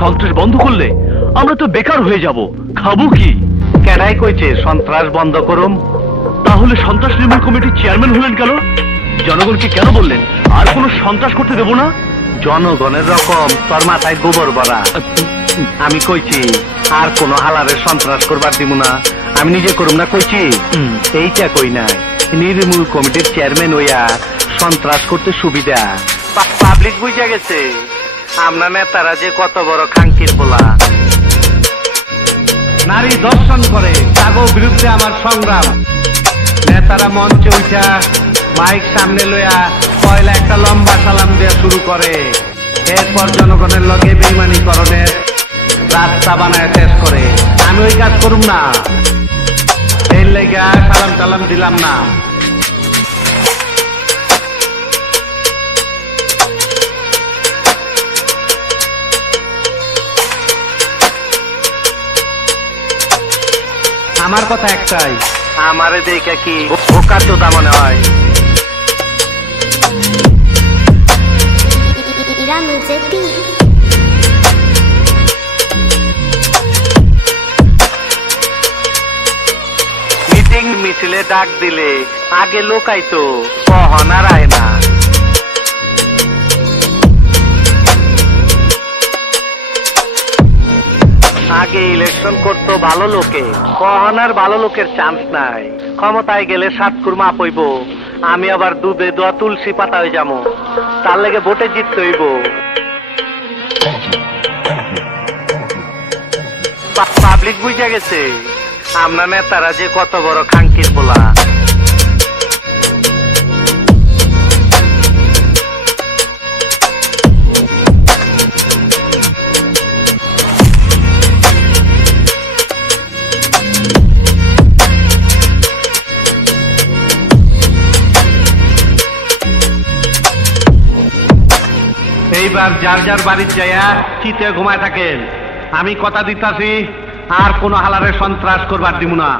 সন্ত্রাস বন্ধ করলে আমরা তো বেকার হয়ে যাব, খাবো কি? কেডাই কইছে সন্ত্রাস বন্ধ করুম? তাহলে সন্ত্রাস নির্মূল কমিটির চেয়ারম্যান হলেন কেন? জনগণকে কেন বললেন আর কোনো সন্ত্রাস করতে দেব না? জনগণের রকম তোর মাথায় গোবর ভরা। আমি কইছি আর কোন হালারে সন্ত্রাস করবার দিব না, আমি নিজে করুম না কইছি? এইটা কই নাই, নির্মূল কমিটির চেয়ারম্যান হইয়া সন্ত্রাস করতে সুবিধা। পাবলিক বুঝা গেছে আমরা নেতারা যে কত বড় খাঙ্কির পোলা। নারী দর্শন করে তাগো বিরুদ্ধে আমার সংগ্রাম। নেতারা মঞ্চে উঠা মাইক সামনে লইয়া পয়লা একটা লম্বা সালাম দেওয়া শুরু করে, এরপর জনগণের লগে বেইমানিকরণের রাস্তা বানায় শেষ করে। আমি ওই কাজ করুম না, এর লেগা সালাম টালাম দিলাম না। আমার কথা একটাই, আমারে দেখে কি বোকা চোদা মনে হয়? মিটিং মিছিলে ডাক দিলে আগে লোকাইতো, কখন আর আয় না। আগে ইলেকশন করতো ভালো লোকে, কখন আর ভালো লোকের চান্স নাই। ক্ষমতায় গেলে সাতকুর মাপ হইব, আমি আবার দুধে দোয়া তুলসী পাতা হয়ে যাবো, তার লেগে ভোটে জিততে হইব। পাবলিক বুঝা গেছে আমরা নেতারা যে কত বড় খাঙ্কির পোলা। এইবার যার যার বাড়ির যাইয়া চিতে ঘুমায় থাকেন। আমি কথা দিতাছি আর কোন হালারে সন্ত্রাস করবার দিব না।